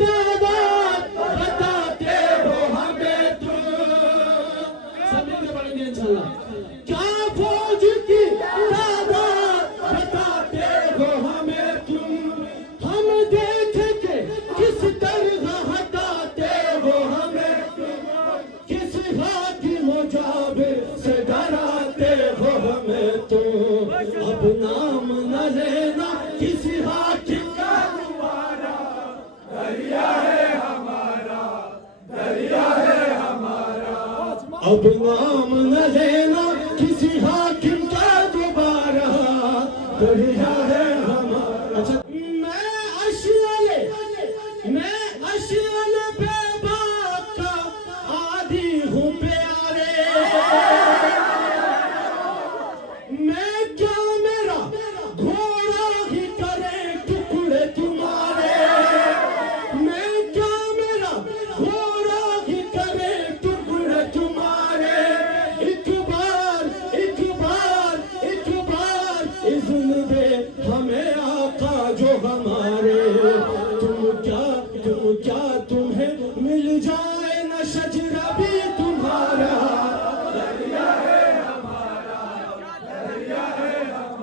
تعداد بتاتے ہو ہمیں تم. سب مل کے پڑھیں گے انشاءاللہ. کیا فوج کی تعداد بتاتے ہو ہمیں تم. ہم دیکھیں کہ کس طرح ہٹاتے ہو ہمیں تم. کس حاکم و جابر سے ڈراتے ہو ہمیں تم. اب نام نہ لینا کسی حاکم کا دوبارہ. دریا ہے ہمارا، دریا ہے ہمارا. اب نام نہ لینا کسی حاکم کا دوبارہ. دریا ہے ہمارا. میں اشیال بے باک کا عادی ہوں پیارے. میں کیا میرا گھوڑا ہی کرے ٹکڑے تمہارے. میں کیا میرا گھوڑا ہی کرے ٹکڑے تمہارے. ایک بار اذن دے ہمیں آقا جو ہمارے. تم کیا تمہیں مل جائے نہ شجرہ بھی تمہارا.